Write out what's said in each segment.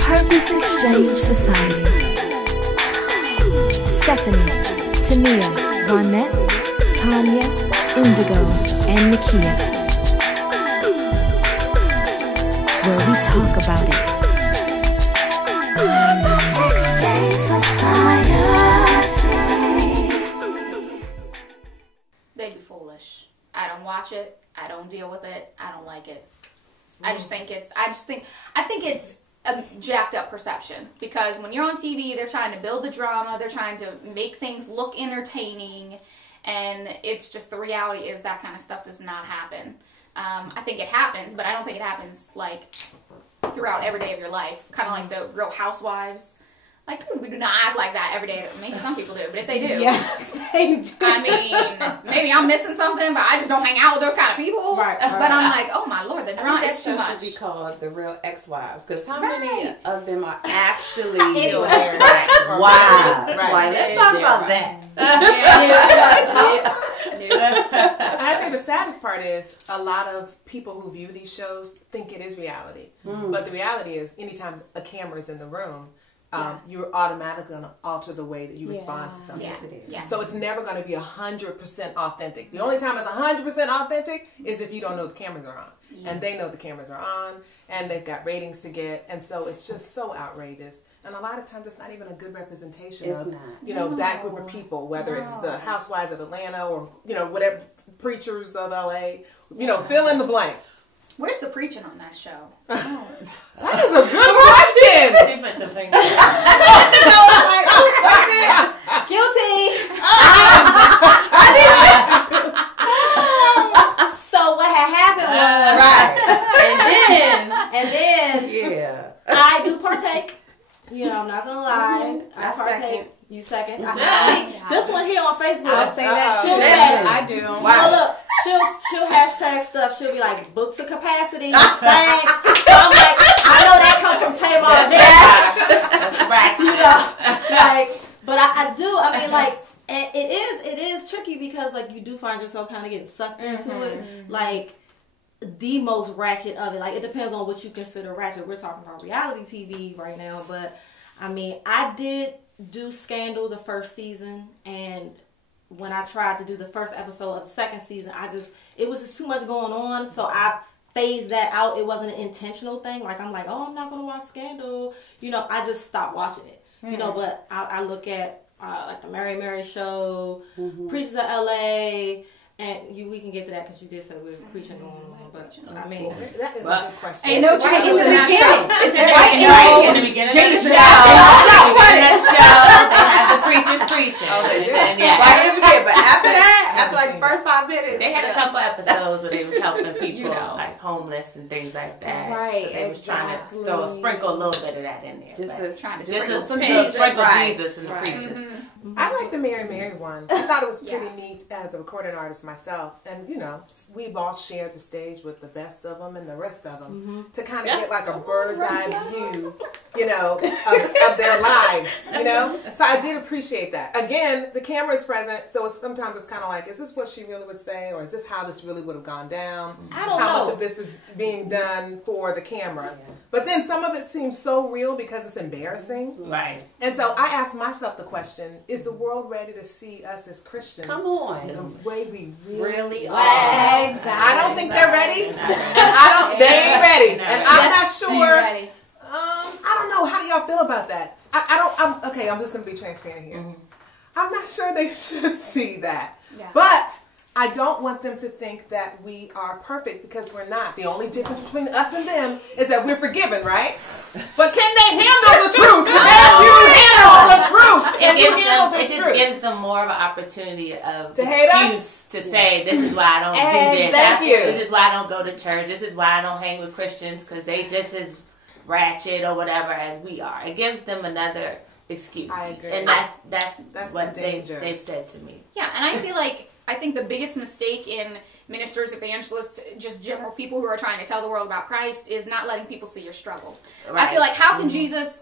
Purpose Exchange Society. Stephanie, Tania, Ronette, Tanya, Indigo, and Nakia. Where we talk about it. Purpose Exchange Society. They be foolish. I don't watch it. I don't deal with it. I don't like it. I think it's a jacked up perception, because when you're on TV, they're trying to build the drama, they're trying to make things look entertaining, and it's just, the reality is that kind of stuff does not happen. I think it happens, but I don't think it happens like throughout every day of your life. Kind of like the Real Housewives. Like, we do not act like that every day. Maybe some people do, but if they do, yes, they do. I mean, maybe I'm missing something, but I just don't hang out with those kind of people. Right. But I'm like, oh my Lord, the drama is too much. That should be called The Real Ex-Wives, because how many of them are actually Anywhere. Wow. Right. Like, let's talk about that. I think the saddest part is a lot of people who view these shows think it is reality. But the reality is, anytime a camera is in the room, you're automatically going to alter the way that you respond to something. So it's never going to be 100% authentic. The only time it's 100% authentic is if you don't know the cameras are on. And they know the cameras are on, and they've got ratings to get, and so it's just so outrageous. And a lot of times it's not even a good representation of that group of people, whether it's the Housewives of Atlanta or, whatever, preachers of LA, fill in the blank. Where's the preaching on that show? That is a good question. Guilty. So what had happened was, and then, I do partake. I'm not gonna lie. I partake. Second. You second. This one here on Facebook. I'll say that. She'll say, I do. Wow. Look, she'll hashtag stuff. She'll be like, books of capacity, thanks. So I'm like, I know that come from Tamar. That's right. But I do. I mean, like, it is tricky, because like you do find yourself kind of getting sucked into it. Like, the most ratchet of it. Like, it depends on what you consider ratchet. We're talking about reality TV right now, but I mean, I did do Scandal the first season, and when I tried to do the first episode of the second season, it was just too much going on, so I phased that out. It wasn't an intentional thing. Like, I'm like, oh, I'm not gonna watch Scandal. I just stopped watching it. But I look at like the Mary show, Preachers of LA. And we can get to that, because you did say we were preaching going on, but I mean, that is a good question. Ain't no changes in that show. It's right in the beginning of the show. They have the preachers preaching. Right in the beginning, but after that, after like the first 5 minutes, they had a couple episodes where they was helping people like homeless and things like that. Right. So they was trying to sprinkle a little bit of that in there. Trying to sprinkle Jesus and the preachers. I like the Mary one. I thought it was pretty neat as a recording artist myself. And, we've all shared the stage with the best of them and the rest of them to kind of get like a bird's eye view, of their lives, So I did appreciate that. Again, the camera is present, so sometimes it's kind of like, is this what she really would say? Or is this how this really would have gone down? I don't know. How much of this is being done for the camera? But then some of it seems so real because it's embarrassing. Right. And so I asked myself the question, is the world ready to see us as Christians? Come on. The way we really are. Exactly. I don't think they're ready. And they ain't ready. And I'm not sure. I don't know. How do y'all feel about that? I'm just going to be transparent here. I'm not sure they should see that. Yeah. But I don't want them to think that we are perfect, because we're not. The only difference between us and them is that we're forgiven, right? But can they handle the truth? Can you handle the truth? It just gives them more of an opportunity of to hate us? To say, this is why I don't do this. Thank you. This is why I don't go to church. This is why I don't hang with Christians, because they just as ratchet or whatever as we are. It gives them another excuse. I agree. And that's what the danger they've said to me. Yeah, and I think the biggest mistake in ministers, evangelists, just general people who are trying to tell the world about Christ, is not letting people see your struggle. I feel like, how can Jesus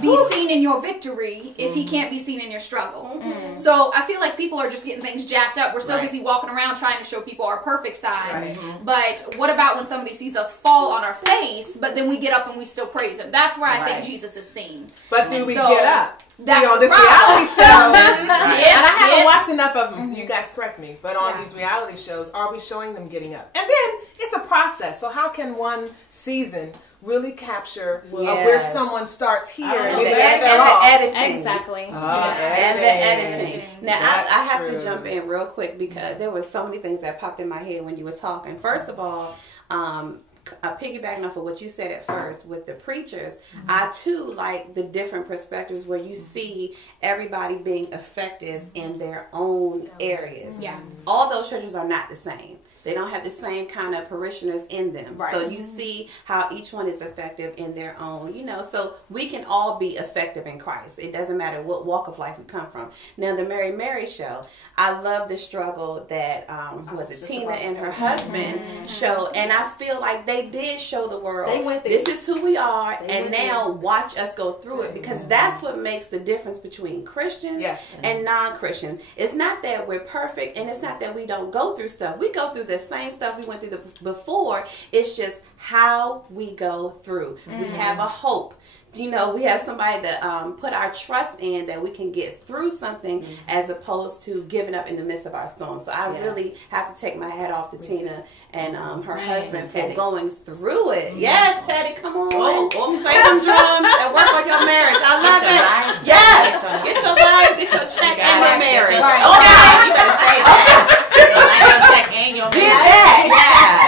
be seen in your victory if he can't be seen in your struggle? So I feel like people are just getting things jacked up. We're so busy walking around trying to show people our perfect side. But what about when somebody sees us fall on our face, but then we get up and we still praise him? That's where I think Jesus is seen. But do we get up? See, on this reality show, and I haven't watched enough of them, so you guys correct me, but on these reality shows, are we showing them getting up? And then it's a process. So how can one season really capture where someone starts here and the editing? Exactly. And the editing. Now, I have to jump in real quick because there were so many things that popped in my head when you were talking. First of all, piggybacking off of what you said at first with the preachers, I too like the different perspectives where you see everybody being effective in their own areas. All those churches are not the same. They don't have the same kind of parishioners in them. So you see how each one is effective in their own, so we can all be effective in Christ. It doesn't matter what walk of life we come from. Now, the Mary Mary show, I love the struggle that, Tina and her husband showed. And I feel like they did show the world, this is who we are, and now watch us go through it. Because that's what makes the difference between Christians and non-Christians. It's not that we're perfect, and it's not that we don't go through stuff. We go through the same stuff we went through before. It's just how we go through. We have a hope. We have somebody to put our trust in, that we can get through something as opposed to giving up in the midst of our storm. So I really have to take my hat off to Tina and her husband for going through it. Yes, Teddy, come on. Play them drums and work on your marriage. I love it. Yes. Get your life, get your check and your marriage. You better say that.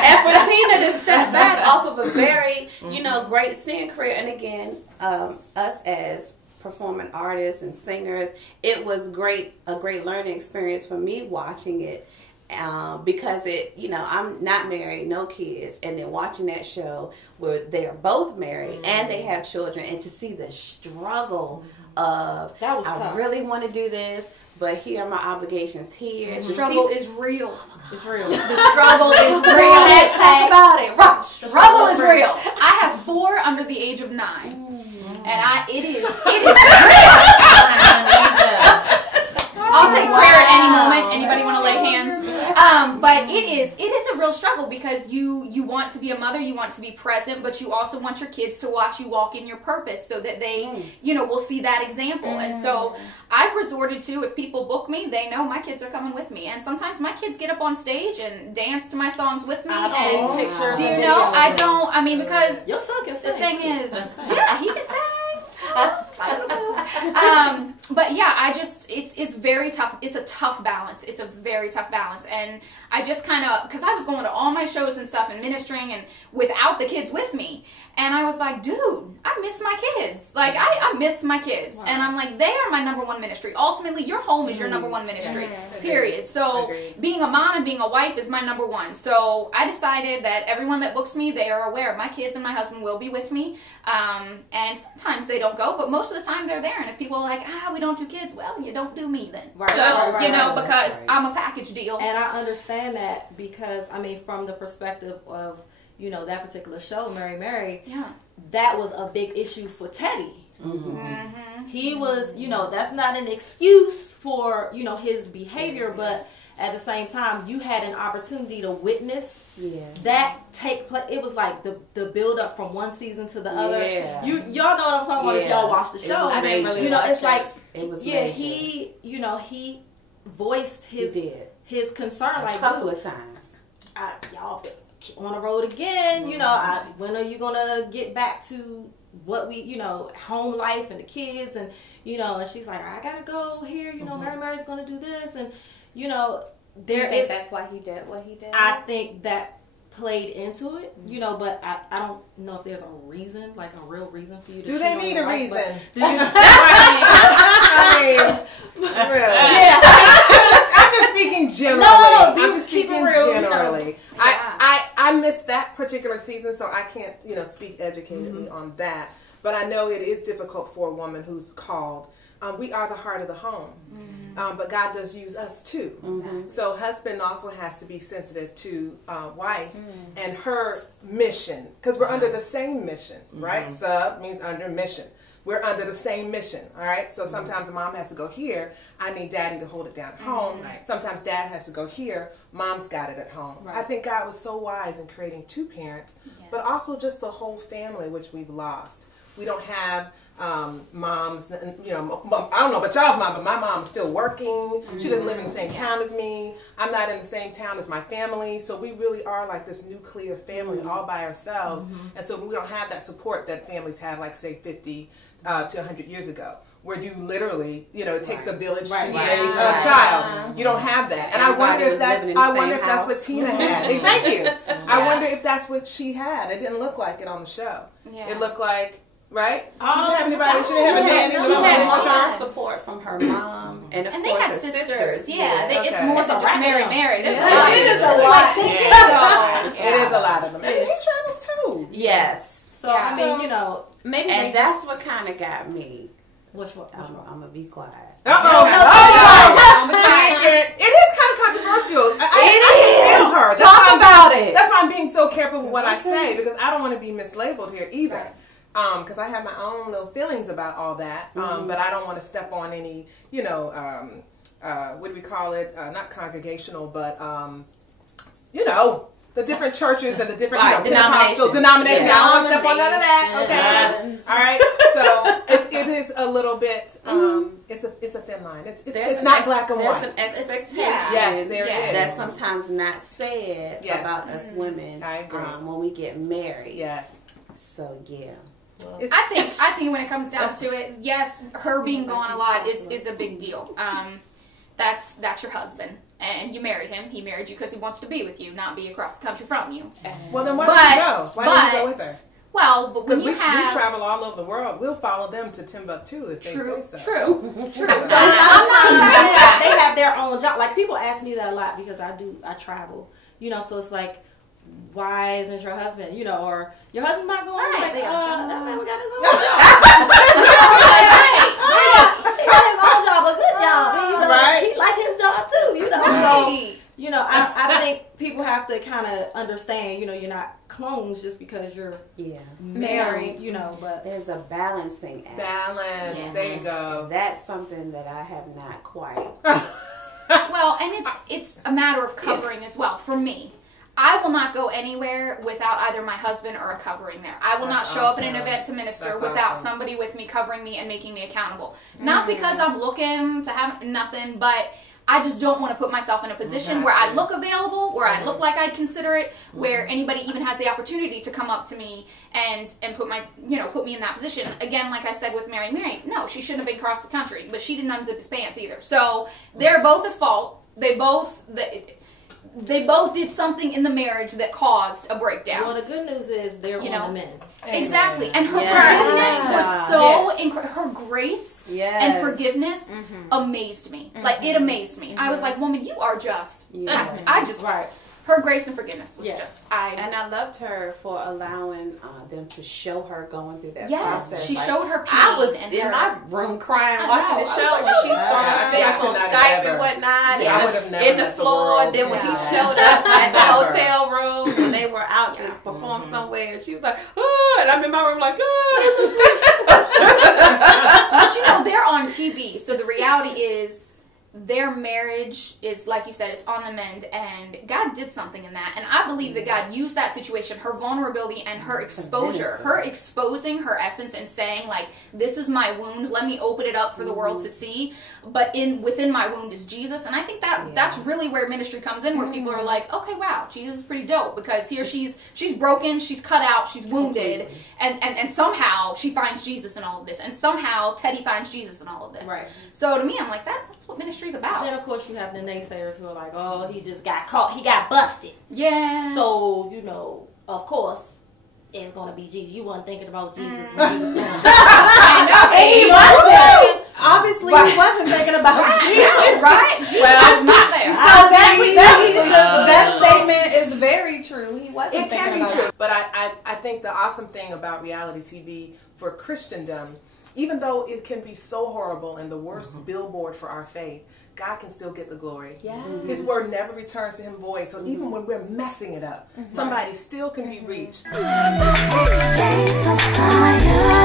And for Tina to step back off of a very, great singing career, and again, us as performing artists and singers, it was a great learning experience for me watching it, because I'm not married, no kids, and then watching that show where they are both married and they have children, and to see the struggle of, that was tough. I really want to do this, but here are my obligations here. The struggle is real. It's real. The struggle is real. Let's talk about it. Struggle is real. I have 4 under the age of 9. And it is real. I'll take prayer at any moment. Anybody want to lay hands? But it is a real struggle, because you want to be a mother, you want to be present, but you also want your kids to watch you walk in your purpose, so that they, will see that example. And so I've resorted to, if people book me, they know my kids are coming with me. And sometimes my kids get up on stage and dance to my songs with me. Do you know? Because your son can sing. The thing is, he can sing. But yeah, it's very tough. It's a tough balance. It's a very tough balance. And I just because I was going to all my shows and stuff and ministering and without the kids with me. And I was like, dude, I miss my kids. Like, I miss my kids. Wow. And I'm like, they are my number one ministry. Ultimately, your home is your number one ministry, period. So being a mom and being a wife is my number one. So I decided that everyone that books me, they are aware. My kids and my husband will be with me. And sometimes they don't go, but most of the time they're there. And if people are like, we don't do kids, well, you don't do me then. Because I'm a package deal. And I understand that because, from the perspective of, that particular show, Mary, that was a big issue for Teddy. He was, that's not an excuse for, his behavior, but at the same time, you had an opportunity to witness that take place. It was like the build up from one season to the other. Y'all know what I'm talking about if y'all watch the show. I didn't really it's like, it was he voiced his concern a couple of times. Y'all on the road again, when are you gonna get back to what we, home life and the kids, and and she's like, I gotta go here, Mary's gonna do this, and that's why he did what he did. I think that played into it, but I don't know if there's a reason, like a real reason for you to do they need a reason? I'm just speaking generally. I'm just speaking generally. I missed that particular season, so I can't, speak educatedly on that. But I know it is difficult for a woman who's called we are the heart of the home. But God does use us too. So husband also has to be sensitive to wife and her mission, because we're under the same mission, right? Sub means under, mission. We're under the same mission, all right? So sometimes the mom has to go here. I need daddy to hold it down at home. Sometimes dad has to go here. Mom's got it at home. I think God was so wise in creating two parents, but also just the whole family, which we've lost. We don't have moms, you know, I don't know about y'all's mom, but my mom's still working. She doesn't live in the same town as me. I'm not in the same town as my family. So we really are like this nuclear family all by ourselves. And so we don't have that support that families had, like, say, 50 to 100 years ago, where you literally, you know, it takes a village to raise a child. You don't have that. And I wonder if that's what Tina had. Hey, thank you. I wonder if that's what she had. It didn't look like it on the show. It looked like, right? She didn't have anybody. She didn't have a nanny. She had strong support from her mom, and of and course they had her sisters. Yeah, It's more than just Mary. There's It is a lot. It is a lot of them. And he travels too. Yes. So I mean, you know, maybe, and that's what kind of got me. Which one? I'm gonna be quiet. It is kind of controversial. I feel her. Talk about it. That's why I'm being so careful with what I say, because I don't want to be mislabeled here either. Because I have my own little feelings about all that, but I don't want to step on any, you know, what do we call it? Not congregational, but you know, the different churches and the different denominations. I don't want to step on none of that. Okay, all right. So it is a little bit. It's a thin line. It's not black and white. There's an expectation. Yes, there is. That's sometimes not said about us women. I agree. When we get married. Yes. So yeah. I think when it comes down to it, yes, her being gone a lot is a big deal. That's your husband, and you married him. He married you because he wants to be with you, not be across the country from you. Well, then why did you go? Why didn't you go with her? Well, but when we travel all over the world, we'll follow them to Timbuktu if they say so. True. So I'm not saying they have their own job. Like, people ask me that a lot because I travel. You know, so it's like, why isn't your husband, you know, or your husband's not going? Right, like, they got that man jobs. got his own job. He got his own job, a good job. And, you know, he like his job too, you know. So, you know, I think people have to kind of understand, you know, you're not clones just because you're married, you know, but there's a balancing act. Balance. Yes. There you go. That's something that I have not quite. Well, and it's a matter of covering as well. For me, I will not go anywhere without either my husband or a covering there. I will not show up at an event to minister without somebody with me covering me and making me accountable. Not because I'm looking to have nothing, but I just don't want to put myself in a position where I look available, where I look like I'd consider it, where anybody even has the opportunity to come up to me and put me in that position. Again, like I said with Mary, no, she shouldn't have been across the country, but she didn't unzip his pants either. So they're both at fault. They both did something in the marriage that caused a breakdown. Well, the good news is they're on the mend. Exactly. And her forgiveness was so incredible. Her grace and forgiveness amazed me. Like, it amazed me. I was like, woman, you are just... Her grace and forgiveness was just... And I loved her for allowing them to show her going through that process. She showed her pain. I was in my room crying, watching the show, and she's throwing her face on Skype and whatnot. I would have never in the floor. Then when he showed up at the hotel room, when they were out to perform somewhere, and she was like, oh, and I'm in my room like, oh. But you know, they're on TV, so the reality is their marriage is, like you said, it's on the mend, and God did something in that. And I believe that God used that situation, her vulnerability and her exposure, her exposing her essence and saying, like, this is my wound, let me open it up for the world to see, but within my wound is Jesus. And I think that's really where ministry comes in, where people are like, okay, wow, Jesus is pretty dope, because here she's broken, she's cut out, she's wounded, and somehow she finds Jesus in all of this, and somehow Teddy finds Jesus in all of this. So to me, I'm like, that's what ministry about. Then of course you have the naysayers who are like, oh, he just got caught, he got busted. Yeah. So, you know, of course it's gonna be Jesus. You weren't thinking about Jesus when he was doing it. I know. And he wasn't. Obviously he wasn't thinking about Jesus. Right? Jesus is not there. So that statement is very true. He wasn't It can be true. But I think the awesome thing about reality TV for Christendom even though it can be so horrible and the worst billboard for our faith, God can still get the glory. Yeah. His word never returns to him void. So even when we're messing it up, somebody still can be reached. Exchange of fire.